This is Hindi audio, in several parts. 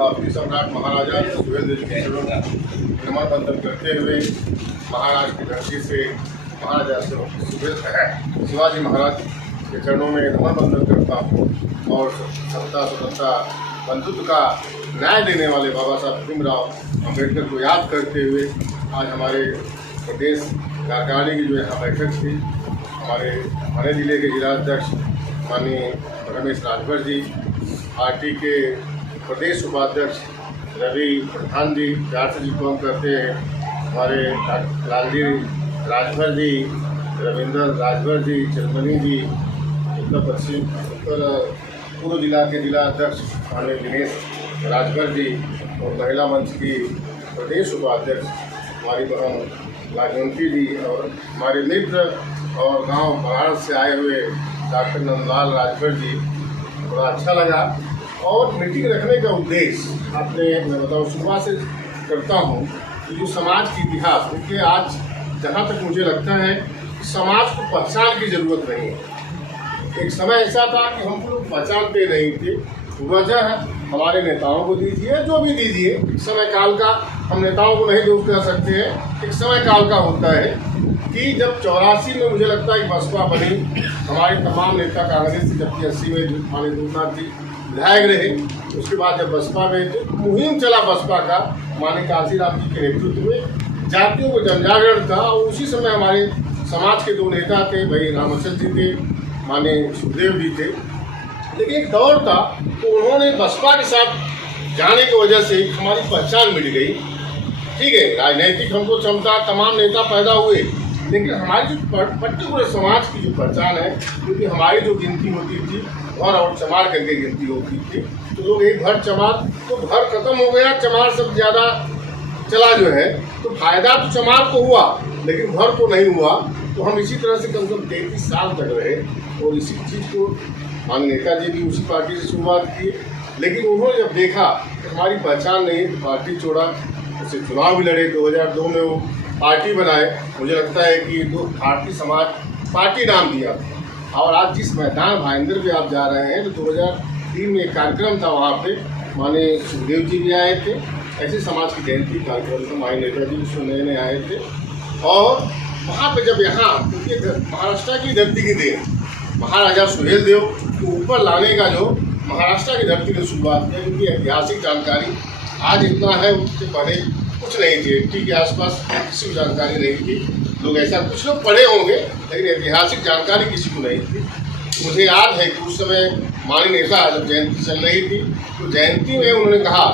बापरी सम्राट महाराजा सुहेलदेव के चरणों में नमन बंदन करते हुए महाराज की धरती से महाराजा शिवाजी महाराज के चरणों में नमन बंदन करता हूँ और समता स्वतंत्रता बंधुत्व का न्याय देने वाले बाबा साहब भीमराव अम्बेडकर को याद करते हुए आज हमारे प्रदेश कार्यकारिणी की जो यहाँ बैठक थी, हमारे जिले के जिलाध्यक्ष माननीय रमेश राजभर जी, पार्टी के प्रदेश उपाध्यक्ष रवि प्रधान जी, प्यार से जिनको हम करते हैं, हमारे लालजी राजभर जी, रविंद्र राजभर जी, चंदनी जी, उत्तर पूर्व जिला के जिला अध्यक्ष माननीय दिनेश राजभर जी और महिला मंच की प्रदेश उपाध्यक्ष हमारी बहन लाजवंती जी और हमारे मित्र और गांव बनारस से आए हुए डॉक्टर नंदलाल राजभर जी, बड़ा अच्छा लगा। और मीटिंग रखने का उद्देश्य आपने मैं बताऊँ शुरुआत से करता हूँ कि जो समाज की इतिहास देखिए, आज जहाँ तक मुझे लगता है कि समाज को पहचान की ज़रूरत नहीं है। एक समय ऐसा था कि हम लोग पहचानते नहीं थे, वजह हमारे नेताओं को दीजिए, जो भी दीजिए, समय काल का हम नेताओं को नहीं दोष कर सकते हैं। एक समय काल का होता है कि जब 84 में मुझे लगता है कि बसपा बनी, हमारे तमाम नेता कांग्रेस से, जबकि 80 में माननीय दूरनाथ जी विधायक रहे, उसके बाद जब बसपा में जो मुहिम चला बसपा का माननीय काशीराम जी के नेतृत्व में, जातियों को जनजागरण था, और उसी समय हमारे समाज के दो नेता थे, भाई रामचंद्र जी थे, माननीय सुखदेव जी थे। लेकिन एक दौर था तो उन्होंने बसपा के साथ जाने की वजह से हमारी पहचान मिल गई। ठीक है, राजनीतिक हमको क्षमता, तमाम नेता पैदा हुए, लेकिन हमारी जो पर्टिकुलर समाज की जो पहचान है, क्योंकि हमारी जो गिनती होती थी घर और चमार करके गिनती होती थी, तो लोग एक घर चमार, तो घर खत्म हो गया, चमार सब ज़्यादा चला जो है, तो फायदा तो चमार को हुआ लेकिन घर को नहीं हुआ। तो हम इसी तरह से कम से कम 33 साल तक रहे और इसी चीज़ को माननीय नेताजी भी उसी पार्टी से शुरुआत की। लेकिन उन्होंने जब देखा कि हमारी पहचान नहीं, तो पार्टी छोड़ा, उससे चुनाव भी लड़े, 2002 में वो पार्टी बनाए। मुझे लगता है कि दो भारतीय समाज पार्टी नाम दिया। और आज जिस मैदान भाईंदर पे आप जा रहे हैं, तो 2003 में एक कार्यक्रम था, वहाँ पे माननीय सुखदेव जी भी आए थे, ऐसे समाज की जयंती कार्यक्रम था, माननीय नेताजी उसमें नए आए थे। और वहाँ पे जब यहाँ महाराष्ट्र की धरती की देन महाराजा सुहेलदेव को ऊपर लाने का जो महाराष्ट्र की धरती ने शुरुआत की, क्योंकि ऐतिहासिक जानकारी आज इतना है, उससे पहले कुछ नहीं थी, 80 के आसपास किसी को जानकारी नहीं थी। लोग ऐसा कुछ लोग पढ़े होंगे, लेकिन ऐतिहासिक जानकारी किसी को नहीं थी। मुझे याद है कि उस समय माननीय नेता जब जयंती चल रही थी, तो जयंती में उन्होंने कहा,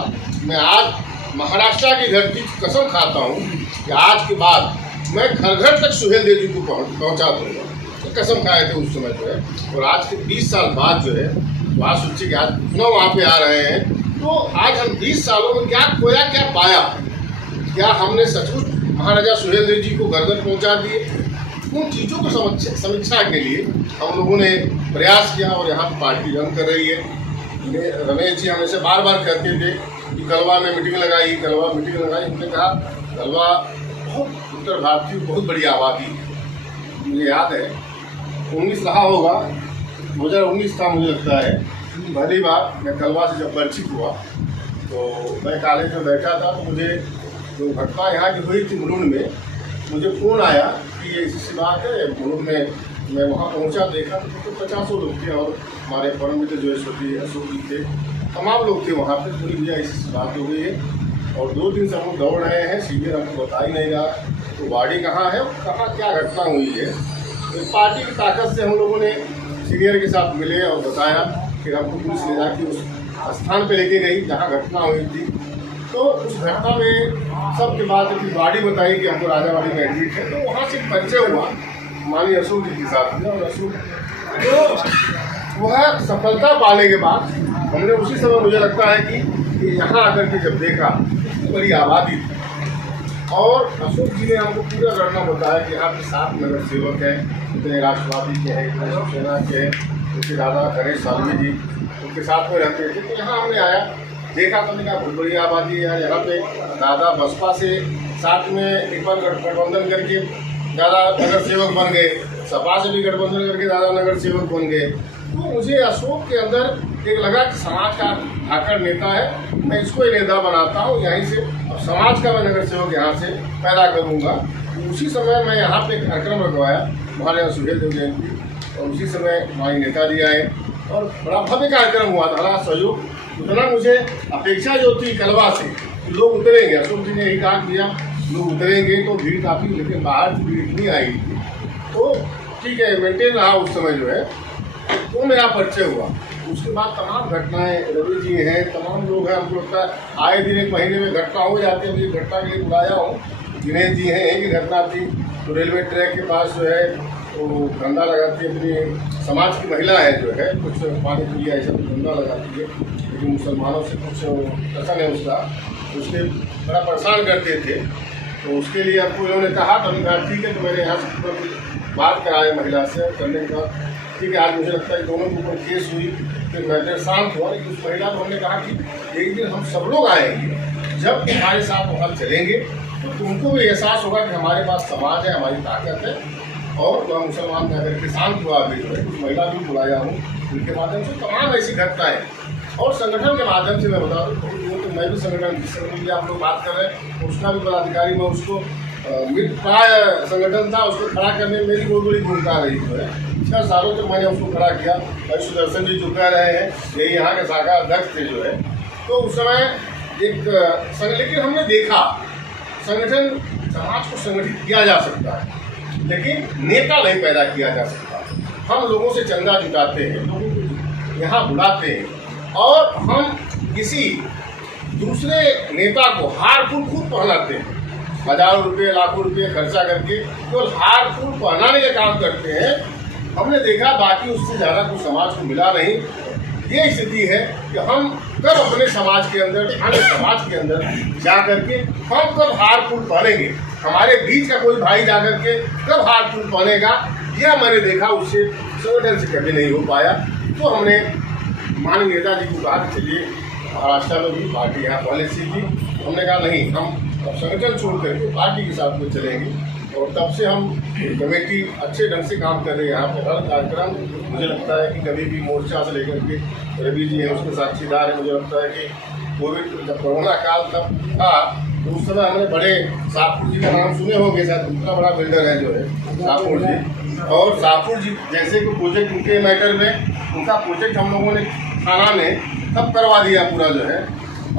मैं आज महाराष्ट्र की धरती की कसम खाता हूँ कि आज के बाद मैं घर घर तक सुहेलदेव जी को पहुँचा दूँगा। तो कसम खाए थे उस समय जो है। और आज के 20 साल बाद जो है, वहाँ सोचिए कि आज पुनः वहाँ पे आ रहे हैं, तो आज हम 20 सालों में क्या खोया क्या पाया, क्या हमने सचमुच महाराजा सुहेलदेव जी को घर घर पहुँचा दिए। उन चीज़ों को समीक्षा के लिए हम लोगों ने प्रयास किया और यहाँ पर पार्टी रन कर रही है। रमेश जी हमेशा बार बार कहते थे कि कलवा में मीटिंग लगाई, कलवा मीटिंग लगाई। हमने कहा कलवा उत्तर भारत की बहुत बड़ी आबादी है। मुझे याद है 19 रहा होगा, 2019 था मुझे लगता है, पहली बार मैं कलवा से जब परिचित हुआ, तो मैं कॉलेज में बैठा था, तो मुझे जो घटना यहाँ की हुई थी मुलुंड में, मुझे फ़ोन आया कि ये ऐसी बात है। मुलुंड में मैं वहाँ पहुँचा, देखा तो 50 लोग थे और हमारे परम मित्र जो यशवती अशोक जी थे, तमाम लोग थे वहाँ पर। पूरी भैया ऐसी बात हो गई है और 2 दिन से हम दौड़ रहे हैं, सीनियर हमको बता ही नहीं रहा तो गाड़ी कहाँ है, कहाँ क्या घटना हुई है। तो पार्टी की ताकत से हम लोगों ने सीनियर के साथ मिले और बताया, फिर हमको पुलिस ले जाके उस स्थान पे लेके गई जहाँ घटना हुई थी। तो उस घटना में सबके बाद अपनी गाड़ी बताई कि हमको राजावाड़ी में एडमिट है, तो वहाँ से परिचय हुआ माननीय अशोक जी के साथ में। और अशोक तो वह सफलता पाने के बाद हमने उसी समय मुझे लगता है कि यहाँ आकर के जब देखा बड़ी आबादी थी, और अशोक जी ने हमको पूरा गणना बताया कि यहाँ पे 7 नगर सेवक हैं, इतने राष्ट्रवादी के हैं, इतने शिवसेना के हैं, उनके दादा गणेश सालवी जी उनके साथ में रहते थे। तो यहाँ हमने आया, देखा तो नहीं, बहुत बड़ी आबादी है यहाँ पे। दादा बसपा से साथ में एक बार गठबंधन करके दादा नगर सेवक बन गए, सपा से भी गठबंधन करके दादा नगर सेवक बन गए। तो मुझे अशोक के अंदर एक लगा कि समाज का धाकड़ नेता है, मैं इसको ही नेता बनाता हूँ, यहीं से अब समाज का मैं नगर सेवक यहाँ से पैदा करूँगा। उसी समय मैं यहाँ पे एक कार्यक्रम रखवाया, हमारे यहाँ सुहेल देव जयंती, और उसी समय हमारी नेताजी आए और बड़ा भव्य कार्यक्रम हुआ था। हमारा सहयोग उतना मुझे अपेक्षा जो थी कलवा से लोग उतरेंगे, अशोक जी ने यही कहा किया लोग उतरेंगे तो भीड़ काफ़ी, लेकिन बाहर से भीड़ इतनी आई तो ठीक है मेंटेन रहा उस समय जो है, तो मेरा परिचय हुआ। उसके बाद तमाम घटनाएं, रवि जी हैं, तमाम लोग हैं, हमको लगता है आए दिन एक महीने में घटना हो जाती है। मुझे घटना के लिए बुलाया हूँ, दिनेश जी हैं, एक ही घटना थी तो रेलवे ट्रैक के पास जो है वो धंधा लगाती है, अपनी समाज की महिला है जो है, कुछ पानी पूरी ऐसा धंधा लगाती है, लेकिन मुसलमानों से कुछ कसन है उसका, उसके बड़ा परेशान करते थे। तो उसके लिए आपको उन्होंने कहा तो हमने कहा ठीक है, तो मैंने यहाँ से बात कराए महिला से करने का, ठीक है। आज मुझे लगता है दोनों के ऊपर केस हुई, फिर मैटर शांत हुआ, लेकिन उस महिला को हमने कहा कि एक दिन हम सब लोग आएंगे, जब हमारे साथ वहाँ चलेंगे तो तुमको भी एहसास होगा कि हमारे पास समाज है, हमारी ताकत है। और वह मुसलमान जाकर के शांत हुआ अभी जो है, कुछ महिला भी बुलाया हूँ, उनके माध्यम से तमाम ऐसी घटनाएँ और संगठन के माध्यम से मैं बता दूँ तो मैं भी संगठन जिस संगठन की आप लोग बात कर रहे हैं उसका भी पदाधिकारी, मैं उसको मित्रप्राय संगठन था, उसको खड़ा करने में मेरी बहुत बड़ी भूमिका रही है। 6 सालों तक मैंने उसको खड़ा किया। भाई सुदर्शन जी जो कह रहे हैं यही यहाँ के शाखा अध्यक्ष थे जो है, तो उस समय एक लेकिन हमने देखा संगठन, समाज को संगठित किया जा सकता है लेकिन नेता नहीं पैदा किया जा सकता। हम लोगों से चंदा जुटाते हैं, लोगों को यहाँ बुलाते हैं और हम किसी दूसरे नेता को हार फूल खुद पहनाते हैं, हजारों रुपये लाखों रुपये खर्चा करके केवल हार फूल पहनाने का काम करते हैं। हमने देखा बाकी उससे ज़्यादा कुछ समाज को मिला नहीं। ये स्थिति है कि हम कब अपने समाज के अंदर, अन्य समाज के अंदर जा करके हम कब हार फूल पहनेंगे, हमारे बीच का कोई भाई जा करके कब हार फूल पहनेगा, यह मैंने देखा उससे संगठन से कभी नहीं हो पाया। तो हमने माननीय नेताजी को कहा कि चलिए महाराष्ट्र में भी पार्टी यहाँ पहले से थी, हमने कहा नहीं हम संगठन छोड़ करके पार्टी के साथ में चलेंगे। और तब से हम कमेटी अच्छे ढंग से काम कर रहे हैं। यहाँ पे हर कार्यक्रम मुझे लगता है कि कभी भी मोर्चा से लेकर के रवि जी हैं उसके साक्षीदार है। मुझे लगता है कि कोविड जब कोरोना काल तब था तो उस समय हमने बड़े साहपुर जी का नाम सुने होंगे, शायद उतना बड़ा बिल्डर है जो है साहपुर जी, और साहपुर जी जैसे कि प्रोजेक्ट उनके मैटर में, उनका प्रोजेक्ट हम लोगों ने थाना में तब करवा दिया पूरा जो है,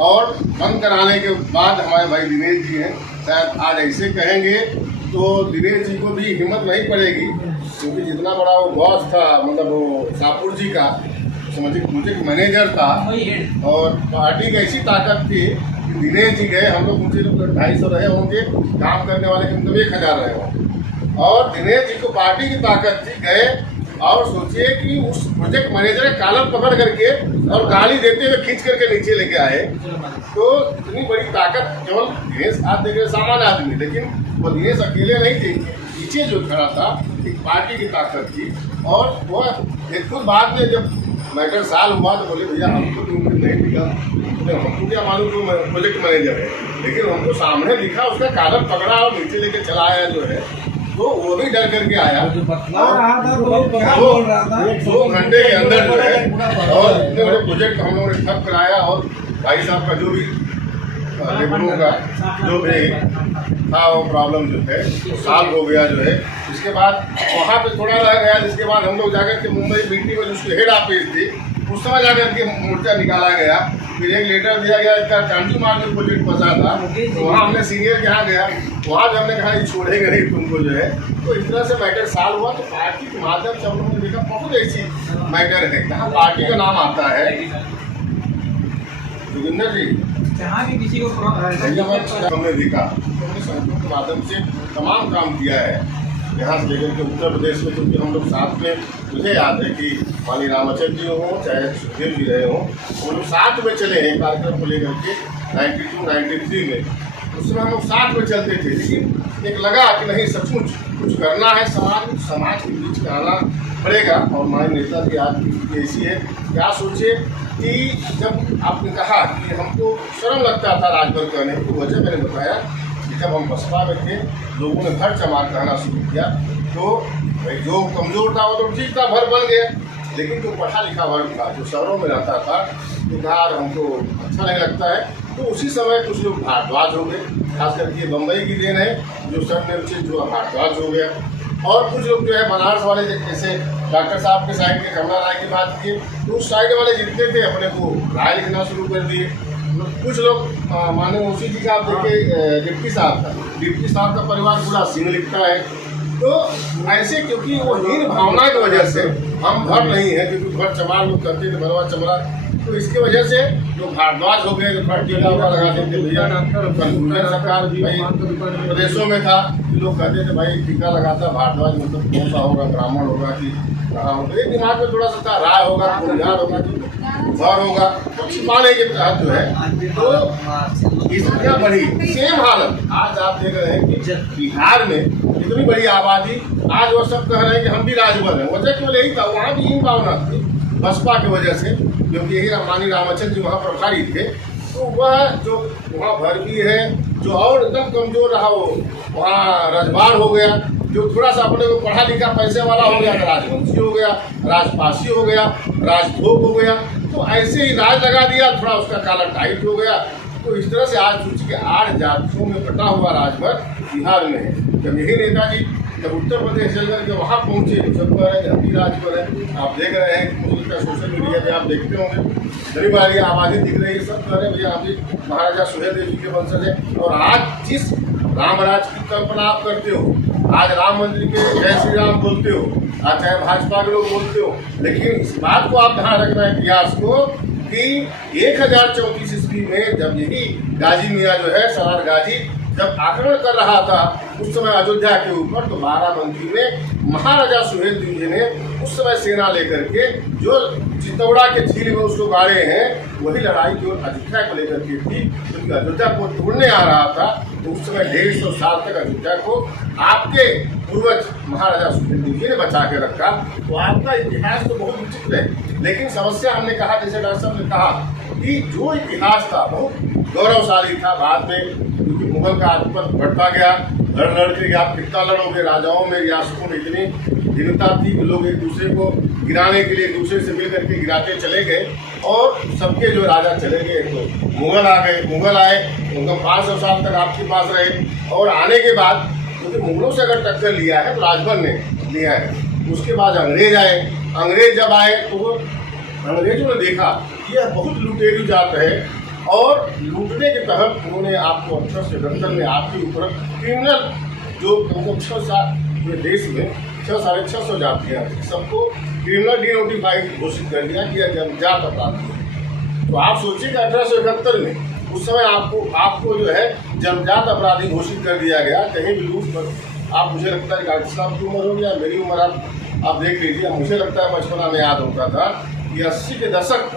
और बंद कराने के बाद हमारे भाई दिनेश जी हैं, शायद आज ऐसे कहेंगे तो दिनेश जी को भी हिम्मत नहीं पड़ेगी, क्योंकि जितना बड़ा वो बॉस था, मतलब वो साहपुर जी का समझिए प्रोजेक्ट मैनेजर था, और पार्टी की ऐसी ताकत थी कि दिनेश जी गए, हम लोग उनसे 250 रहे होंगे, काम करने वाले कम 1000 रहे होंगे, और दिनेश जी को पार्टी की ताकत थी, गए और सोचिए कि उस प्रोजेक्ट मैनेजर का कॉलर पकड़ करके और गाली देते हुए खींच करके नीचे लेके आए। तो इतनी बड़ी ताकत केवल दिनेश हाथ देख रहे सामान्य आदमी, लेकिन वो दिनेश अकेले नहीं थे, पीछे जो खड़ा था एक पार्टी की ताकत थी। और वह खुद बाद में जब मैटर साल हुआ तो बोले भैया हमको तो उम्मीद नहीं दिखा, हमको क्या मालूम तो प्रोजेक्ट मैनेजर है, लेकिन हमको सामने दिखा, उसका कॉलर पकड़ा और नीचे लेके चला आया जो है, तो वो भी डर करके आया। 2 घंटे के अंदर जो है, और इतने बड़े प्रोजेक्ट हम लोगों ने ठप कराया, और भाई साहब का जो भी लेबरों का जो भी था वो प्रॉब्लम जो है वो सॉल्व हो गया जो है। इसके बाद वहाँ पे थोड़ा रह गया, जिसके बाद हम लोग जाकर के मुंबई मीटिंग में जिसकी हेड ऑफिस थी उस समय जाकर के मोर्चा निकाला गया, फिर एक लेटर दिया गया, इसका चांदी मार्ग प्रोजेक्ट फंसा था, तो वहाँ हमने सीनियर के यहाँ गया, वहाँ भी हमने कहा ये छोड़ेंगे नहीं तुमको जो है। तो इस तरह से मैटर सॉल्व हुआ। तो पार्टी के माध्यम से हम लोगों ने देखा बहुत ऐसी मैटर है जहाँ पार्टी का नाम आता है। जोगिंदर जी जहाँ भी किसी को हमने देखा, हमने संगठन के माध्यम से तमाम काम किया है यहाँ से लेकर के उत्तर प्रदेश में, क्योंकि हम लोग साथ में, मुझे याद है कि माननीय रामाचंद्र जी हों चाहे सुखदेव जी रहे हों, वो लोग साथ में चले हैं कार्यक्रम को लेकर के 92-93 में, उस समय हम लोग साथ में चलते थे। लेकिन एक लगा कि नहीं सचमुच कुछ करना है, समाज के बीच में आना पड़ेगा। और हमारे नेता की आज की ऐसी है, क्या सोचे कि जब आपने कहा कि हमको शर्म लगता था राजभर कहने की, वजह मैंने बताया कि जब हम बसपा में थे लोगों ने भर चमार कहना शुरू किया, तो भाई जो कमज़ोर था वो तो ठीक था, भर बन गया, लेकिन जो पढ़ा लिखा वर्ग था, जो शहरों में रहता था, तो कहा हमको अच्छा नहीं लगता है। तो उसी समय कुछ लोग भारद्वाज हो गए, खास करके बम्बई की देन है, जो सर ने उसे जो भारद्वाज हो गया। और कुछ लोग जो है बनारस वाले, जैसे डॉक्टर साहब के साइड के कमला राय की बात की, तो उस साइड वाले जितने थे अपने को राय लिखना शुरू कर दिए। कुछ लोग माने उसी जी का आप देखिए डिप्टी साहब का परिवार पूरा सिंह लिखता है। तो ऐसे क्योंकि वो हीन भावना की वजह से हम भर नहीं है, क्योंकि भर चमार लोग करते थे, भरवा चमड़ा, तो इसकी वजह से जो भारद्वाज हो गए, जो भर टीका लगा देते भैया। कंप्यूटर सरकार भाई प्रदेशों में था, लोग कहते थे भाई टीका लगाता भारद्वाज, मतलब कौन सा होगा, ब्राह्मण होगा कि कहाँ होगा। एक दिमाग में थोड़ा सा था, राय होगा, कुम्हार होगा, भर होगा, तो छिपाने के तहत जो है तो इसलिए बढ़ी। सेम हालत आज आप देख रहे हैं कि बिहार में इतनी बड़ी आबादी, आज वो सब कह रहे हैं कि हम भी राजभर हैं। वजह केवल यही था, वहाँ भी यही भावना थी बसपा की वजह से, क्योंकि यही रामानी रामचंद्र जी वहाँ प्रभारी थे। तो वह जो वहाँ भर भी है, जो और एकदम कमजोर रहा वो वहाँ रजबार हो गया, जो थोड़ा सा अपने को पढ़ा लिखा पैसे वाला हो गया, राजवंशी हो गया, राजपाशी हो गया, राजभोग हो गया। तो ऐसे ही राज लगा दिया, थोड़ा उसका कॉलर टाइट हो गया। तो इस तरह से आज सोचिए 8 जातियों में बटा हुआ राजभर बिहार में है। जब यही नेताजी जब उत्तर प्रदेश चल करके वहाँ पहुँचे, सब कह रहे हैं अभी राजभर है। आप देख रहे हैं कि मुझे सोशल मीडिया पे आप देखते होंगे, बड़ी बड़ी आबादी दिख रही है, सब कह रहे हैं भैया अभी महाराजा सुहेलदेव जी के वंशज है। और आज जिस रामराज की कल्पना आप करते हो, आज राम मंदिर के जय श्री राम बोलते हो, आज चाहे भाजपा के लोग बोलते हो, लेकिन इस बात को आप ध्यान रखना है इतिहास को कि 1034 ईस्वी में जब यही गाजी मियाँ जो है, सरार गाजी जब आक्रमण कर रहा था उस समय अयोध्या के ऊपर, तो बाराबंकी में महाराजा सुहेलदेव जी ने उस समय सेना लेकर के जो चित्तौड़ा के झील में उसको गाड़े हैं, वही लड़ाई जो अयोध्या को लेकर के थी, क्योंकि अयोध्या को तोड़ने आ रहा था। तो उस समय 150 साल तक अयोध्या को आपके पूर्वज महाराजा सुहेलदेव जी ने बचा के रखा। तो आपका इतिहास तो बहुत विचित्र है, लेकिन समस्या हमने कहा, जैसे डॉक्टर साहब ने कहा कि जो इतिहास था बहुत गौरवशाली था। बाद में क्योंकि मुगल का आधिपत्य बढ़ता गया, लड़ के आप कितना लड़ोगे, राजाओं में रियासतों में इतनी भिन्नता थी कि लोग एक दूसरे को गिराने के लिए एक दूसरे से मिल करके गिराते चले गए। और सबके जो राजा चले गए, तो मुगल आए, उनका 500 साल तक आपके पास रहे। और आने के बाद क्योंकि मुगलों से अगर टक्कर लिया है तो राजभर ने लिया है। उसके बाद अंग्रेज आए, अंग्रेज जब आए तो वो अंग्रेजों ने देखा कि यह बहुत लुटेरी जात है, और लूटने के तहत उन्होंने आपको 1877 में आपके ऊपर क्रिमिनल जो 6 देश में 600-650 जातियाँ थी, सबको क्रिमिनल डिनोटिफाइड घोषित कर दिया कि जन्मजात अपराधी है। तो आप सोचिए कि 1871 में उस समय आपको जो है जन्मजात अपराधी घोषित कर दिया गया। कहीं भी लूट पर आप, मुझे लगता है डॉक्टर साहब की उम्र हो गया, मेरी उम्र आप देख लीजिए, मुझे लगता है बचपना में याद होता था कि 80 के दशक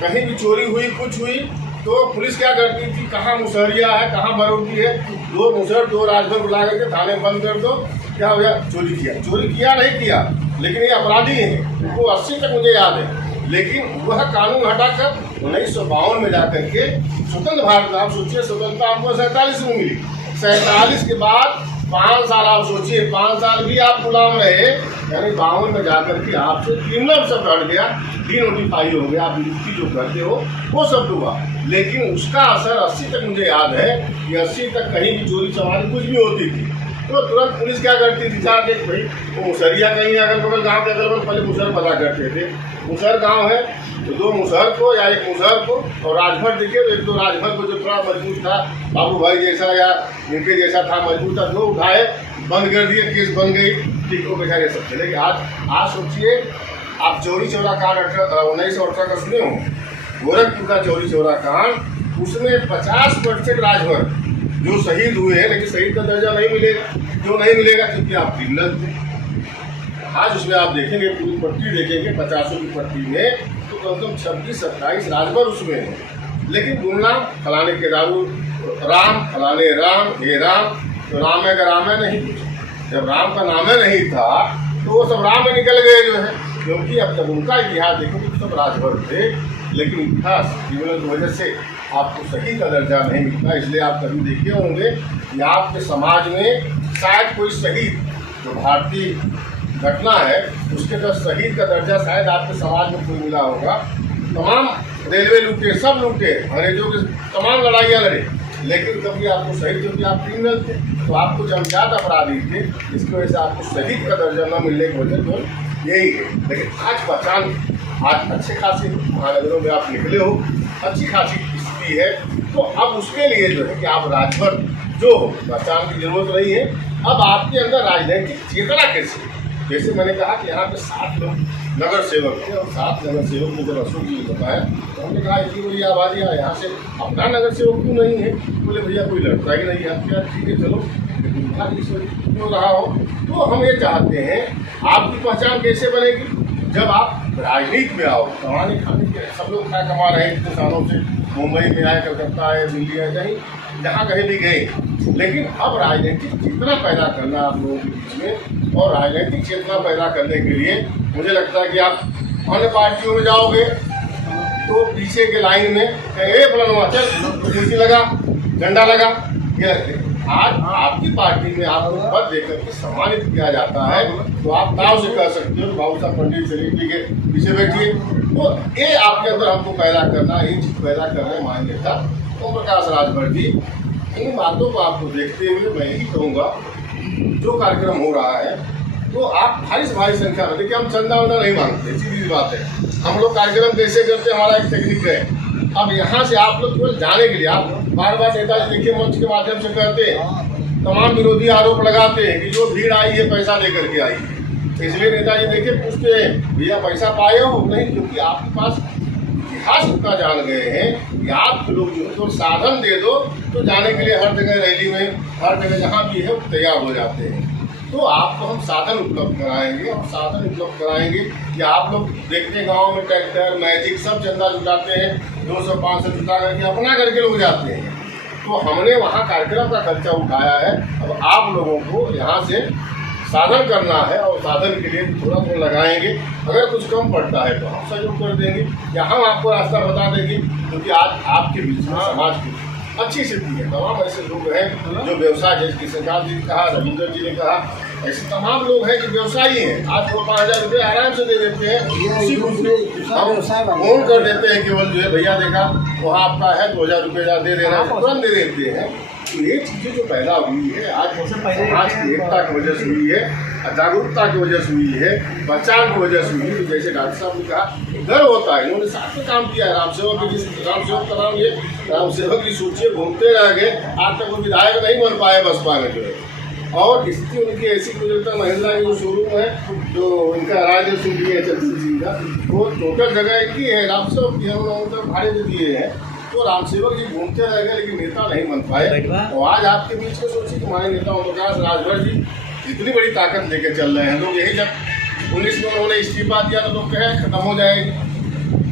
कहीं भी चोरी हुई, कुछ हुई, तो पुलिस क्या करती थी, कहाँ मुसहरिया है, कहाँ बरोटी है, 2 मुसहर 2 राजभर बुला करके थाने बंद कर दो। क्या हो गया, चोरी किया नहीं किया, लेकिन ये अपराधी हैं। वो 80 तक मुझे याद है, लेकिन वह कानून हटाकर 1952 में जाकर के स्वतंत्र भारत, आप सोचिए स्वतंत्रता हमको 47 में मिली, 47 के बाद 5 साल आप सोचिए, 5 साल भी आप गुलाम रहे, यानी 52 में जाकर के आपसे क्रिमिनल सब हट गया, डिनोटिफाई हो गया, आप ड्यूटी जो करते हो वो सब हुआ। लेकिन उसका असर 80 तक मुझे याद है कि 80 तक कहीं भी चोरी चमारी कुछ भी होती थी तो तुरंत पुलिस क्या करती थी, जाके भाई वो मुसहरिया कहीं अगल बगल गाँव के अगल बगल पहले मुसहर पता करते थे, मुसहर गाँव है तो 2 मुसहर को या 1 मुसहर को, और राजभर दिखे तो 1-2 राजभर को जो थोड़ा मजबूत था, बाबू भाई जैसा या इनके जैसा था, मजबूत था, 2 उठाए, बंद कर दिए, केस बन गई, ठीक हो गया, ये सब चले गए। आज सोचिए आप चोरी चोरा कांड 1918 का सुने हो, गोरखपुर का चोरी चोरा कांड, उसमें 50% राजभर जो शहीद हुए हैं, लेकिन शहीद का दर्जा नहीं मिलेगा, क्यों नहीं मिलेगा, क्योंकि आप क्रिमिनल थे। आज उसमें आप देखेंगे पूरी पट्टी देखेंगे 50 की पट्टी में, तो कम से कम 26-27 राजभर उसमें है। लेकिन गुमनाम फलाने के राम, फलाने राम, हे राम, तो राम है का राम है नहीं, जब राम का नाम है नहीं था तो वो सब राम में निकल गए जो है, क्योंकि अब तक उनका इतिहास देखो तो सब राजभर थे, लेकिन इतिहास क्रिमिनल की वजह से आपको सही का दर्जा नहीं मिलता। इसलिए आप कभी देखे होंगे कि आपके समाज में शायद कोई शहीद जो भारतीय घटना है उसके तो शहीद का दर्जा शायद आपके समाज में कोई मिला होगा। तमाम रेलवे लूटे, सब लूटे, अंग्रेजों की तमाम लड़ाइयाँ लड़े, लेकिन कभी आपको शहीद, क्योंकि आप क्रिमिनल थे तो आपको जमजात अपराधी थे, इसकी वजह से आपको शहीद का दर्जा न मिलने की वजह तो यही है। लेकिन आज पहचान, आज अच्छे खासी महानगरों में आप निकले हो, अच्छी खासी स्थिति है, तो अब उसके लिए जो है कि आप राजभर जो हो, पहचान की जरूरत नहीं है। अब आपके अंदर राजनीतिक चेतना कैसे, जैसे मैंने कहा कि यहाँ पे 7 लोग नगर सेवक थे और 7 नगर सेवक मुझे अशोक जी ने बताया, तो हमने कहा इतनी बड़ी आबादी है यहाँ से अपना नगर सेवक क्यों नहीं है? बोले भैया कोई लड़ता ही नहीं है। क्या ठीक है, चलो क्यों रहा हो। तो हम ये चाहते हैं आपकी पहचान कैसे बनेगी जब आप राजनीति में आओ। कमाने खाने के सब लोग क्या कमा रहे हैं इतने सालों से, मुंबई में आए, कलकत्ता आए, दिल्ली आए, कहीं जहाँ कहीं भी गए, लेकिन अब राजनीतिक चेतना पैदा करना आप लोगों के बीच में, और राजनीतिक चेतना पैदा करने के लिए मुझे लगता है कि आप अन्य पार्टियों में जाओगे तो पीछे के लाइन में फलाना चल कुर्सी लगा, झंडा लगा, ये लगते। आज आपकी पार्टी में आपको पद देकर के सम्मानित किया जाता है तो आप ताव से कह सकते हो बाबू साहब पंडित शरीफ जी के पीछे बैठिए। तो ये आपके अंदर हमको पैदा करना, ये चीज पैदा करने मांगे था ओम प्रकाश राजभर जी। इन बातों को आपको देखते हुए मैं यही कहूँगा, जो कार्यक्रम हो रहा है तो आप भारी से भारी संख्या में, देखिए हम चंदा वंदा नहीं मांगते, सीधी बात है। हम लोग कार्यक्रम कैसे करते, हमारा एक टेक्निक है। अब यहाँ से आप लोग केवल जाने के लिए, आप बार बार नेताजी देखिए मंच के माध्यम से कहते हैं, तमाम विरोधी आरोप लगाते हैं कि जो भीड़ आई है पैसा लेकर के आई है। इसलिए नेताजी देखिए पूछते हैं भैया पैसा पाए हो? नहीं, क्योंकि आपके पास इतिहास इतना जान गए हैं कि आप लोग जो तो साधन दे दो तो जाने के लिए हर जगह रैली में, हर जगह जहाँ भी है वो तैयार हो जाते हैं। तो आपको हम साधन उपलब्ध कराएंगे, और साधन उपलब्ध कराएंगे कि आप लोग देखते हैं गाँव में ट्रैक्टर, मैजिक सब चंदा जुटाते हैं, 200-500 जुटा करके अपना करके लोग जाते हैं। तो हमने वहाँ कार्यक्रम का खर्चा उठाया है, अब आप लोगों को यहाँ से साधन करना है, और साधन के लिए थोड़ा थोड़ा लगाएंगे। अगर कुछ कम पड़ता है तो हम सहयोग कर देंगे या हम आपको रास्ता बता देंगे, क्योंकि आज आपके बीच में समाज की अच्छी स्थिति है। तमाम ऐसे लोग हैं जो व्यवसाय, जैसे किशनकांत जी ने कहा, रविंद्र जी ने कहा, ऐसे तमाम लोग हैं कि व्यवसायी हैं। आज वो 5,000 रुपये आराम से दे देते हैं, हम फोन कर देते हैं केवल जो है भैया देखा वहाँ आपका है 2,000 रुपये दे देना, तुरंत दे देते हैं। तो ये चीज़ें जो पैदा हुई है आज समाज की एकता की वजह से हुई है, जागरूकता की वजह से हुई है, पहचान की वजह से हुई है। तो जैसे डॉक्टर साहब ने कहा गर्व होता है, इन्होंने साथ में काम किया है। राम सेवक का नाम ये राम सेवक की सोचिए घूमते रह गए, आज तक वो विधायक नहीं बन पाए बसपा में जो है। और स्थिति उनकी ऐसी गुजरता, महिंद्रा की जो शोरूम है जो उनका राजेंद्र सिंह जी है, चंद्र सिंह का, वो टोटल जगह एक ही है, राम सेवक की हम लोगों को भाड़े दे दिए हैं। तो राम सेवक जी घूमते रह गए लेकिन नेता नहीं बन पाए। और आज आपके बीच में सोचिए कि हमारे नेता ओम प्रकाश राजभर जी इतनी बड़ी ताकत लेके चल रहे हैं। लोग यही जब 19 में उन्होंने इस्तीफा दिया तो लोग कहे खत्म हो जाएगी,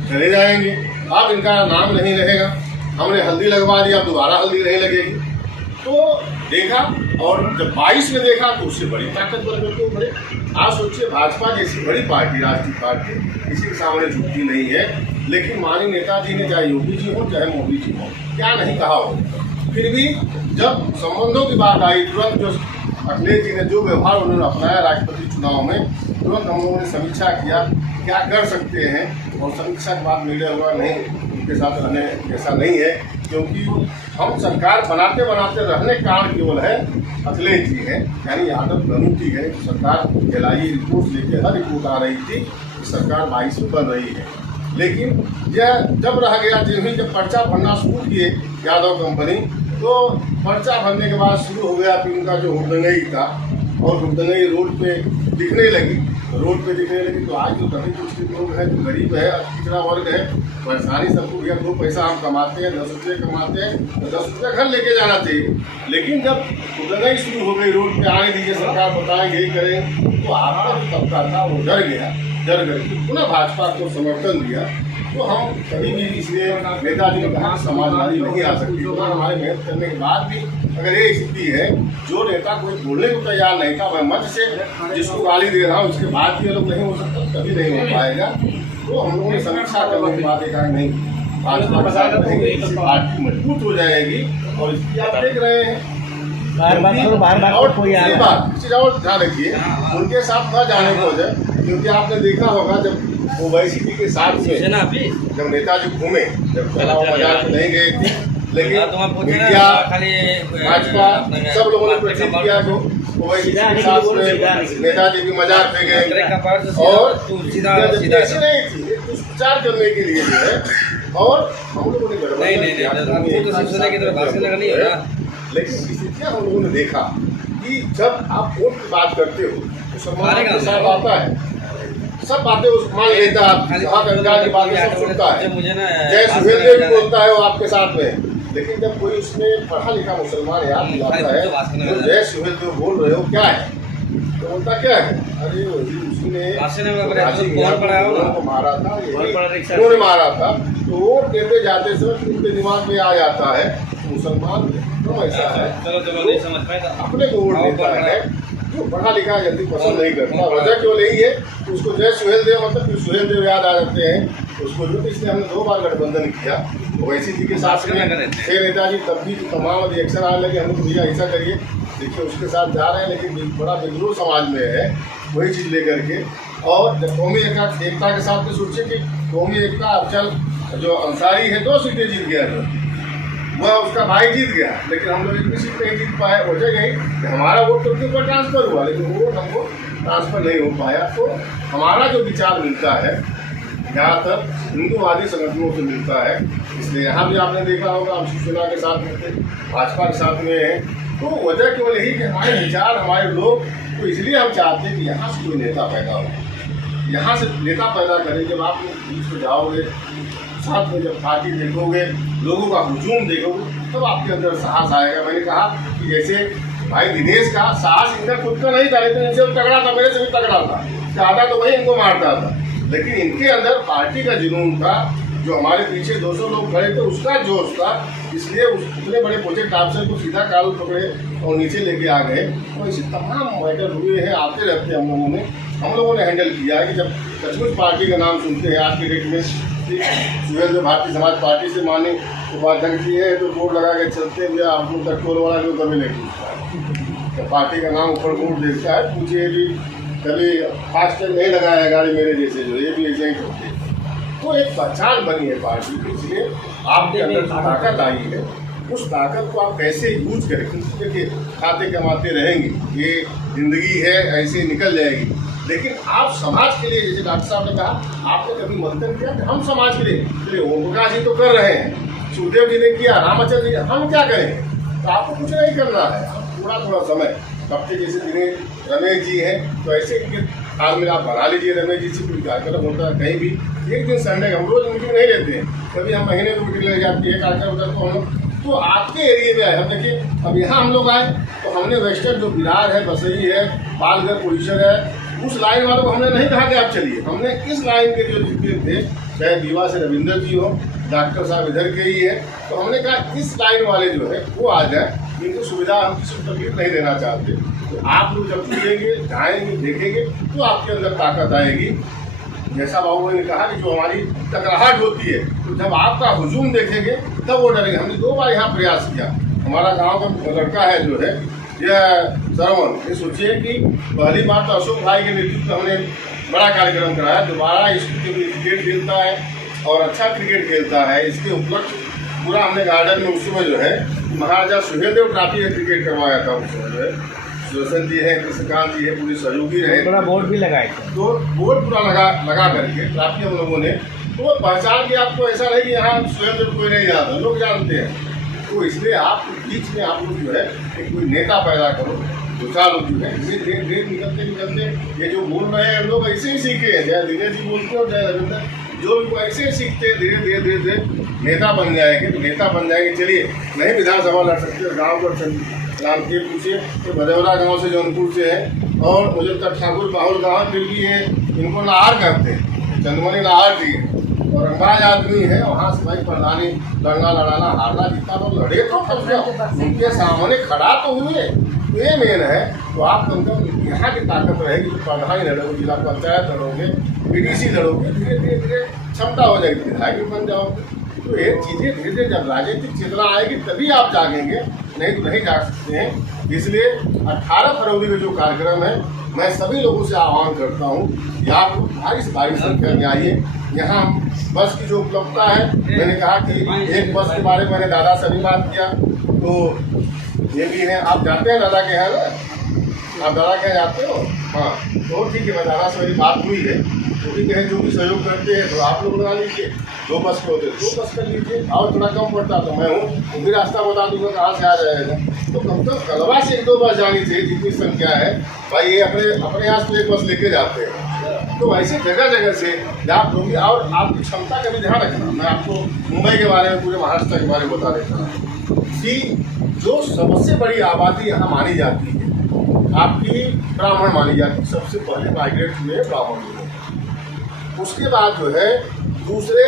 चले जाएंगे, अब इनका नाम नहीं रहेगा। हमने हल्दी लगवा दिया, दोबारा हल्दी नहीं लगेगी। तो देखा, और जब 22 में देखा तो उससे बड़ी ताकत बन गई उभरे। आज सोचिए भाजपा जैसी बड़ी पार्टी, राष्ट्रीय पार्टी, किसी के सामने झुकती नहीं है। लेकिन माननीय नेताजी ने, चाहे योगी जी हो चाहे मोदी जी हो, क्या नहीं कहा हो, फिर भी जब संबंधों की बात आई तुरंत जो अखिलेश जी ने जो व्यवहार उन्होंने अपनाया राष्ट्रपति चुनाव में, तुरंत हम लोगों ने समीक्षा किया क्या कर सकते हैं। और समीक्षा के बाद मिले हुआ नहीं, उनके साथ रहने ऐसा नहीं है, क्योंकि हम सरकार बनाते बनाते रहने का कारण केवल है अखिलेश जी हैं, यानी यादव प्रमुख जी है। तो सरकार जलाई रिपोर्ट लेके हर रिपोर्ट आ रही थी कि सरकार 22 में बन रही है। लेकिन यह जब रह गया, जब पर्चा भरना शुरू किए यादव कंपनी, तो पर्चा भरने के बाद शुरू हो गया फिर उनका जो हुड़दंगई था, और हुड़दंगई रोड पे दिखने लगी, तो आज जो दलित पिछड़े लोग हैं, जो गरीब है, पिछड़ा वर्ग है, परेशानी सबको भैया 2 पैसा हम कमाते हैं, 10 रुपये कमाते हैं, तो 10 रुपये घर लेके जाना चाहिए। लेकिन जब हुड़दंगई शुरू हो गई, रोड पे आने दीजिए, सरकार बताएं यही करें, तो आपका जो तबका था वो डर गया, पुनः भाजपा को समर्थन दिया। तो हम कभी भी, इसलिए नेताजी ने कहा समाजवादी नहीं आ सकती। तो हमारे मेहनत करने के बाद भी अगर ये स्थिति है, जो नेता कोई बोलने को तैयार नहीं था, मैं मंच से जिसको गाली दे रहा हूँ, उसके बाद भी लोग नहीं हो सकता, कभी नहीं हो पाएगा। तो हम लोगों ने समीक्षा करने के बाद देखा नहीं, भाजपा के साथ रहेंगे, पार्टी मजबूत हो जाएगी। और इसकी आप देख रहे हैं बार और कोई आ दूसरी रहा है। बात, एक चीज और ध्यान रखिए, उनके साथ न जाने की वजह, क्योंकि आपने देखा होगा जब ओवैसी जी के साथ में जब नेताजी घूमे, जब चुनाव बाजार में नहीं गए थे, लेकिन मीडिया, भाजपा सब लोगों ने प्रचार किया जो ओवैसी जी के साथ में नेताजी भी मजार पे गए और ऐसे नहीं थी, एक दुष्प्रचार करने के लिए जो है, और हम लोगों ने लेकिन स्थितियाँ हम लोगों ने देखा कि जब आप वोट की बात करते हो तो सम्मान के साथ आता है, सब बातें उस मान लेता है, आप सरकार की बातें सब सुनता है, जय सुहेलदेव भी बोलता है वो आपके साथ में, लेकिन जब कोई उसमें पढ़ा लिखा मुसलमान याद दिलाता है तो जय सुहेलदेव बोल रहे हो क्या है, तो बोलता क्या है, अरे उसने को मारा था, उन्होंने मारा था, तो वोट देते जाते समय उनके दिमाग में आ जाता है मुसलमान तो ऐसा है अपने को वोट देता है जो पढ़ा लिखा जल्दी पसंद नहीं करता, वजह केवल यही है कि उसको जय सुहेलदेव मतलब फिर सुहेलदेव याद आ जाते हैं उसको, जो इसलिए हमने 2 बार गठबंधन किया ओवैसी जी के साथ में, फिर नेताजी तब भी तमाम रिएक्शन आने लगे, हम भैया ऐसा करिए, देखिए उसके साथ जा रहे हैं लेकिन बड़ा विद्रोह समाज में है, वही चीज़ लेकर के, और जब कौमी एकता के साथ में सोचिए कि कौमी एकता अफजल जो अंसारी है 2 सीटें जीत गया था, वह उसका भाई जीत गया, लेकिन हम लोग एक भी सीट नहीं जीत पाए, वजह यही कि हमारा वोट तो उनके ऊपर ट्रांसफर हुआ लेकिन वोट हमको ट्रांसफर नहीं हो पाया, तो हमारा जो विचार मिलता है ज़्यादातर हिंदूवादी संगठनों से मिलता है, इसलिए यहाँ भी आपने देखा होगा हम शिवसेना के साथ में थे, भाजपा के साथ में हैं, तो वजह केवल यही कि हमारे विचार हमारे लोग, तो इसलिए हम चाहते हैं कि यहाँ से कोई नेता पैदा हो, यहाँ से नेता पैदा करें, जब आप बीच में जाओगे साथ में जब पार्टी देखोगे, लोगों का हुजूम देखोगे, तब आपके अंदर साहस आएगा। मैंने कहा कि जैसे भाई दिनेश का साहस इनका खुद का नहीं था, लेकिन इनसे तगड़ा था, मेरे से भी तगड़ा था, चाहता तो वही इनको मारता था, लेकिन इनके अंदर पार्टी का जुनून था, जो हमारे पीछे 200 लोग खड़े थे उसका जोश था, इसलिए उतने बड़े प्रोजेक्ट ऑफिसर को सीधा काल पकड़े और नीचे लेके आ गए, और ऐसे तमाम मैटर हुए हैं, आते रहते हैं, हम लोगों ने हैंडल किया है कि जब सचमुच पार्टी का नाम सुनते हैं आज के डेट में, सुहेलदेव भारतीय समाज पार्टी से माने उपाध्यक्ष जी है, तो बोर्ड लगा के चलते हुए आप लोग टोल वाला जो कभी नहीं पूछता है, तो पार्टी का नाम ऊपर बोर्ड देखता है, पूछिए भी कभी फास्टैग नहीं लगाया गाड़ी मेरे जैसे, जो ये भी एजेंट होते हैं, तो एक पहचान बनी है पार्टी की, इसलिए आपके अंदर ताकत आई है, उस ताकत को आप कैसे यूज करें, क्योंकि देखिए खाते कमाते रहेंगे, ये ज़िंदगी है ऐसे निकल जाएगी, लेकिन आप समाज के लिए, जैसे डॉक्टर साहब ने कहा, आपने कभी मंथन किया कि हम समाज के लिए, ओम प्रकाश जी तो कर रहे हैं, सुखदेव जी ने किया, रामाचंद्र जी, हम क्या करें, तो आपको कुछ नहीं करना है, थोड़ा थोड़ा समय, तब तक जैसे दिनेश रमेश जी हैं, तो ऐसे हाल में आप बना लीजिए, रमेश जी से कोई कार्यक्रम होता है कहीं भी, एक दिन संडे हम रोज मीटिंग नहीं लेते हैं, कभी हम महीने में मीटिंग ले जाती है, कार्यक्रम होता है, तो हम लोग तो आपके एरिए में आए, हम देखिए अब यहाँ हम लोग आए तो हमने वेस्टर्न जो बिहार है, बसई है, पालघर पोजिशन है, उस लाइन वालों को हमने नहीं कहा कि आप चलिए, हमने इस लाइन के जो जितने थे, चाहे रीवा से रविंदर जी हो, डॉक्टर साहब इधर के ही है, तो हमने कहा इस लाइन वाले जो है वो आ जाए, इनको सुविधा हम किसी को तकलीफ नहीं देना चाहते, तो आप लोग जब सुनेंगे, जाएंगे, देखेंगे, तो आपके अंदर ताकत आएगी। जैसा बाबू ने कहा कि जो हमारी टकराहट होती है, तो जब आपका हुजूम देखेंगे तब वो डरेंगे। हमने 2 बार यहाँ प्रयास किया, हमारा गांव का लड़का है जो है यह सरवन, ये सोचिए कि पहली बार तो अशोक भाई के नेतृत्व में हमने बड़ा कार्यक्रम कराया, दोबारा इसके भी क्रिकेट खेलता है और अच्छा क्रिकेट खेलता है, इसके उपलक्ष्य पूरा हमने गार्डन में उस समय जो है महाराजा सुहेलदेव ट्रॉफी का क्रिकेट करवाया था, उस समय जो है सुदर्शन जी है, कृष्णकांत जी है, पूरे सहयोगी रहे, बड़ा बोर्ड भी लगाए थे, तो बोर्ड पूरा लगा करके ट्रॉफी हम लोगों ने, तो पहचान की आपको ऐसा नहीं कि यहाँ सुहेलदेव कोई नहीं जानता, लोग जानते हैं, तो इसलिए आप बीच में आप लोग जो है एक कोई नेता पैदा करो, 2-4 लोग जो है धीरे निकलते ये जो बोल रहे हैं लोग ऐसे ही सीखे हैं, जय दिनेश जी बोलते हो, जय रविंदर, जो लोग ऐसे ही सीखते हैं, धीरे धीरे नेता बन जाएंगे, तो नेता बन जाएंगे। चलिए नहीं विधानसभा लड़ सकते, गाँव का नाम के पूछिए, तो भदौरा गांव से जौनपुर से है, और मुझे तक ठाकुर बाहुल गाँव फिर भी है, इनको नाहर कहते हैं, चंदमणि नाहर जी है, और अंबाज आदमी है, वहाँ से भाई प्रधानी लड़ना लड़ाना हारना जीतना, तो लड़े तो उनके सामने खड़ा तो हुए, तो ये मेन है, तो आप कम से कम यहाँ की ताकत रहेगी, तो प्रधानी लड़ोगे, जिला पंचायत लड़ोगे, बीडीसी लड़ोगे, धीरे धीरे क्षमता हो जाएगी, विधायक बन जाओगे, तो ये चीज़ें धीरे धीरे जब राजनीतिक चेतना आएगी तभी आप जागेंगे, नहीं तो नहीं जा सकते हैं। इसलिए 18 फरवरी का जो कार्यक्रम है, मैं सभी लोगों से आह्वान करता हूँ कि आप भारी से भारी संख्या में आइए। यहाँ बस की जो उपलब्धता है, मैंने कहा कि एक बस के बारे में मैंने दादा से भी बात किया, तो ये भी है। आप जाते हैं दादा के यहाँ ना, आप दादा के यहाँ जाते हो? हाँ, तो ठीक है, मैं दादा से मेरी बात हुई है, वो भी कहें जो भी सहयोग करते हैं तो आप लोग बना लीजिए। 2 बस के होते 2 बस कर लीजिए, और थोड़ा कम पड़ता तो मैं हूँ, वो भी रास्ता बता दूंगा कहाँ से आ जाएगा। तो कम से कम कलवा से 1-2 बस जानी चाहिए, जितनी संख्या है भाई। ये अपने यहाँ से 1 बस लेके जाते हैं, तो ऐसे जगह जगह से आप लोग, और आपकी क्षमता का भी ध्यान रखना। मैं आपको मुंबई के बारे में, पूरे महाराष्ट्र के बारे में बता देता हूँ कि जो सबसे बड़ी आबादी यहाँ मानी जाती है, आपकी ब्राह्मण मानी जाती है। सबसे पहले माइग्रेट हुए ब्राह्मण लोग, उसके बाद जो है दूसरे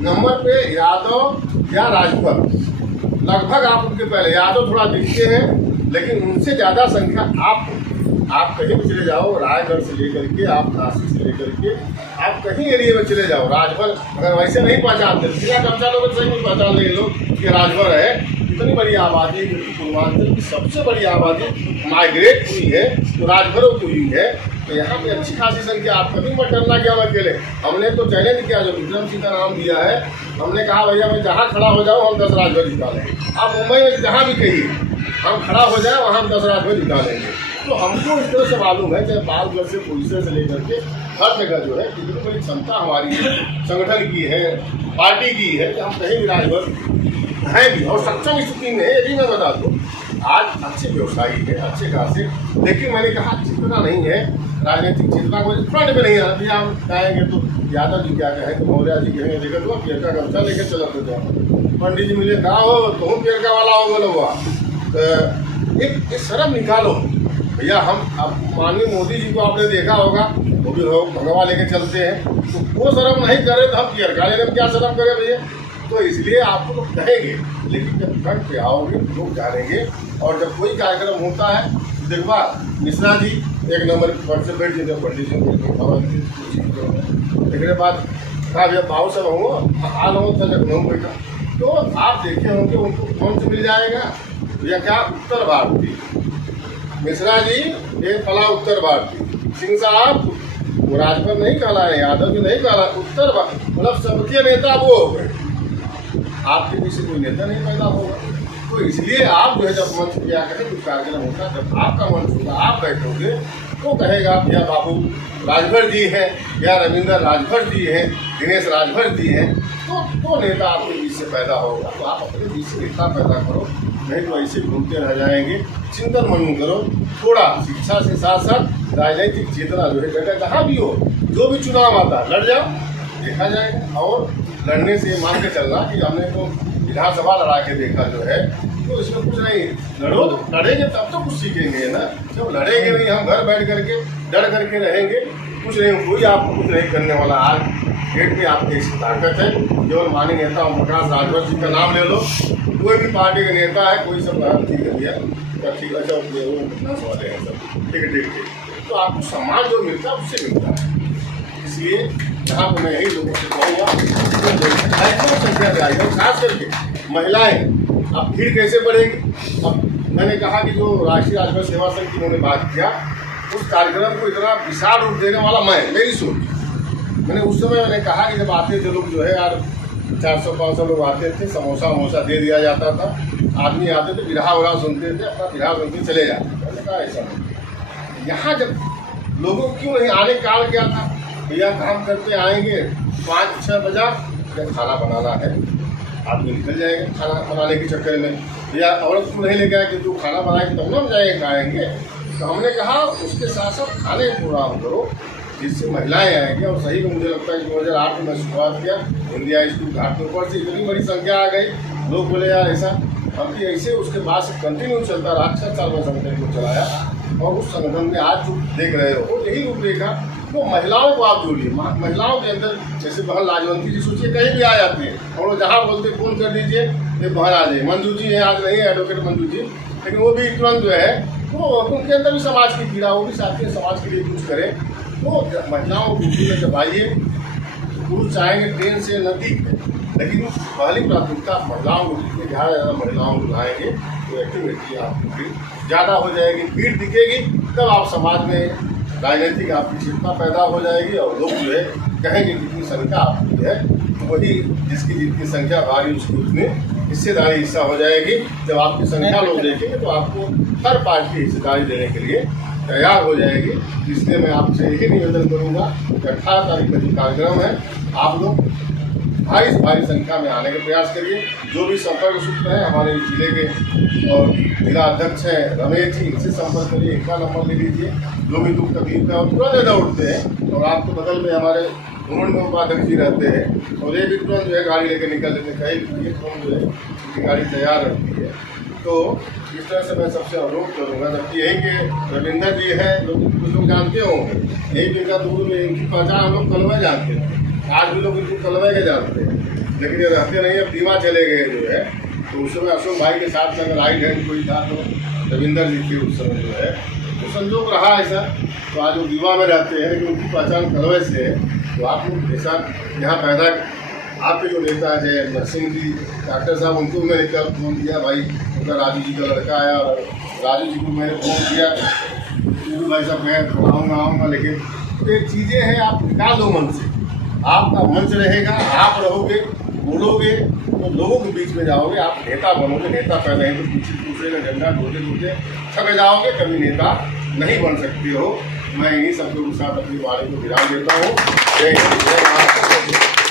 नंबर पे यादव या राजपूत। लगभग आप उनके पहले यादव थोड़ा दिखते हैं, लेकिन उनसे ज़्यादा संख्या आप कहीं भी चले जाओ, रायगढ़ से लेकर के आप नासिक से लेकर के आप कहीं एरिया में चले जाओ, राजभर अगर वैसे नहीं पहचानते, बिना कब्जा लोग सही नहीं पहचान रहे लोग कि राजभर है। इतनी बड़ी आबादी, पूर्वांचल की सबसे बड़ी आबादी माइग्रेट हुई है, तो राजभरों की हुई है। तो यहाँ पे अच्छी खासी संख्या, आप कभी मत डरना कि हम अकेले। हमने तो चैलेंज किया, जो विक्रम सिंह का नाम दिया है, हमने कहा भैया मैं जहाँ खड़ा हो जाऊँ हम 10 राजभर जिता लेंगे। आप मुंबई में जहाँ भी कहिए हम खड़ा हो जाए, वहाँ हम 10 राजभर जिता लेंगे। तो हमको इस तरह से मालूम है, चाहे पालगढ़ से पुलिस से लेकर के हर जगह जो है कितनी बड़ी क्षमता हमारी संगठन की है, पार्टी की है, कि हम कहीं भी राजभर है भी और सक्षम स्थिति में है। ये भी मैं बता दूँ, आज अच्छे व्यवसायी है, अच्छे खासे, लेकिन मैंने कहा जितना नहीं है राजनीतिक चेतना को फ्रंट में नहीं है। अभी हम कहेंगे तो यादव जी क्या कहें, तो मौर्या जी कहेंगे देखा तो पेड़ का गमछा लेके चला तो जाओ, पंडित जी मिले कहा हो तो पेड़ का वाला हो बोलो हुआ। एक शर्म निकालो भैया। हम अब माननीय मोदी जी को आपने देखा होगा, वो भी भगवा लेके चलते हैं, तो वो शर्म नहीं करे तो हम पेड़ का लेने में क्या शर्म करें भैया। तो इसलिए आपको लोग कहेंगे, लेकिन जब फ्रंट पे आओगे लोग जानेंगे। और जब कोई कार्यक्रम होता है, देखवा मिश्रा जी 1 नंबर पर से बैठ जाते, पंडित जी देखने बाद कहा भैया पाओ सब हुआ हाल हो लखनऊ बैठा, तो आप देखे होंगे उनको कौन से मिल जाएगा या क्या, उत्तर भारतीय मिश्रा जी एक फला उत्तर भारतीय, सिंह साहब वो राजभर नहीं कहलाए, यादव जी नहीं कहला, उत्तर मतलब सबके नेता वो हो गए। आपके पीछे कोई नेता नहीं पैदा होगा। तो इसलिए आप जो है जब मंच किया करें, कुछ कार्यक्रम होता है, जब आपका मंच होगा आप बैठोगे तो कहेगा या बाबू राजभर जी हैं, या रविंद्र राजभर जी हैं, दिनेश राजभर जी हैं, तो नेता आपके बीच से पैदा होगा। तो आप अपने बीच से नेता पैदा करो, नहीं तो ऐसे घूमते रह जाएंगे। चिंतन मनन करो, थोड़ा शिक्षा से साथ साथ राजनीतिक चेतना जो है जगह जहाँ भी हो, जो भी चुनाव आता है लड़ जाओ, देखा जाएगा। और लड़ने से मान के चलना कि हमने तो विधानसभा लड़ा के देखा जो है, तो इसमें कुछ नहीं। लड़ो तो लड़ेंगे तब तो कुछ सीखेंगे ना, जब लड़ेंगे नहीं, हम घर बैठ करके डर करके रहेंगे, कुछ नहीं, कोई आपको कुछ नहीं करने वाला। आज गेट पे आपकी ऐसी ताकत है, केवल माननीय नेता ओम प्रकाश राजभर जी का नाम ले लो, कोई भी पार्टी का नेता है, कोई सब ठीक है भैया, ठीक है, अच्छा वाले हैं सब, ठीक है ठीक। तो आपको सम्मान जो मिलता है उससे मिलता है। इसलिए यहाँ पर मैं यही लोगों से कहूँगा संख्या में आएगा, खास करके महिलाएं। अब भीड़ कैसे बढ़ेगी। अब मैंने कहा कि जो राष्ट्रीय राजभर सेवा संघ की उन्होंने बात किया, उस कार्यक्रम को इतना विशाल रूप देने वाला मेरी सोच। मैंने उस समय मैंने कहा कि जब आते थे लोग जो है यार 400-500 लोग आते थे, समोसा वमोसा दे दिया जाता था, आदमी आते थे बिरहा उरा सुनते थे, अपना बिरहा सुन के चले जाते थे। मैंने कहा ऐसा नहीं, यहाँ जब लोगों क्यों नहीं आने काल क्या था भैया, काम करते आएंगे 5-6 बजा, जब खाना बनाना है आदमी निकल जाएगा खाना बनाने के चक्कर में, या औरत को नहीं लेके आए कि तू खाना बनाएंगे तब ना हम जाएंगे खाएंगे। तो हमने कहा उसके साथ साथ खाने का प्रोग्राम करो जिससे महिलाएं आएंगी। और सही में मुझे लगता है कि 2008 में मैं शुरुआत किया इंडिया स्कूल घाट के ऊपर से, इतनी बड़ी संख्या आ गई, लोग बोले यार ऐसा, अब कि ऐसे उसके बाद से कंटिन्यू चलता रहा। 6 साल में संगठन को चलाया, और उस संगठन में आज जो देख रहे हो यही रूपरेखा। तो महिलाओं को आप जोड़िए, महिलाओं के अंदर जैसे बहन लाजवंती जी, सोचिए कहीं भी आ जाती है, और वो जहाँ बोलते फोन कर दीजिए ये बहन आ जाए। मंजू जी है, आज नहीं है एडवोकेट मंजू जी, लेकिन वो भी तुरंत जो है, तो उनके अंदर भी समाज की पीड़ा, वो भी साथी समाज के लिए कुछ करें। तो महिलाओं को में जब आइए, पुरुष चाहेंगे ट्रेन से नदी लेकिन पहली प्राथमिकता महिलाओं को, जितनी ज़्यादा महिलाओं को लाएंगे तो एक्टिविटी आपकी ज़्यादा हो जाएगी, भीड़ दिखेगी, तब आप समाज में राजनीतिक आपकी चेतना पैदा हो जाएगी और लोग जो है कहेंगे कितनी संख्या आपकी है, वही जिसकी जितनी संख्या भारी उसकी उतनी हिस्सेदारी हिस्सा हो जाएगी। जब आपकी संख्या लोग देखेंगे तो आपको हर पार्टी हिस्सेदारी देने के लिए तैयार हो जाएगी। इसलिए मैं आपसे यही निवेदन करूंगा कि 18 तारीख का जो कार्यक्रम है आप लोग भारी संख्या में आने का प्रयास करिए। जो भी संपर्क सूत्र है हमारे जिले के और जिला अध्यक्ष हैं रमेश जी, इनसे संपर्क करिए, इनका नंबर ले लीजिए। जो भी दुख तकलीफ है और तुरंत दौड़ते हैं और आपके बगल में हमारे उन्होंने उपाध्यक्ष जी रहते हैं और ये भी तुरंत जो है गाड़ी लेकर निकल लेते हैं, कहीं ये तुरंत जो है उनकी गाड़ी तैयार रहती है। तो इस तरह से मैं सबसे अनुरोध करूँगा, जबकि यहीं के रविंदर जी हैं, कुछ लोग जानते होंगे, यहीं पे दूर में इनकी पहचान हम लोग कलवा जानते हैं, आज भी लोग इनको कलवा के जानते हैं, लेकिन ये रहते नहीं, अब दीवा चले गए जो है। तो उस समय अशोक भाई के साथ में अगर राइट हैंड कोई था तो रविंदर जी के उस समय जो है तो संजोग रहा ऐसा। तो आज वो दीवा में रहते हैं लेकिन उनकी पहचान कलवे से है। तो आप लोग जैसा यहाँ पैदा आपके जो नेता है नरसिंह जी डॉक्टर साहब, उनको मैंने कल फ़ोन किया, भाई उनका राजू जी का लड़का आया और राजू जी को मैंने फ़ोन किया, भाई साहब मैं आऊँगा, लेकिन ये चीज़ें हैं आप निकाल दो मन से। आपका मंच रहेगा, आप रहोगे, बोलोगे तो लोगों के बीच में जाओगे, आप नेता बनोगे। नेता पहले ही तो पीछे दूसरे का झंडा ढोते थक जाओगे, कभी नेता नहीं बन सकते हो। मैं इन्हीं शब्दों के साथ अपनी वाणी को विराम देता हूँ। जय हिंद, जय भारत।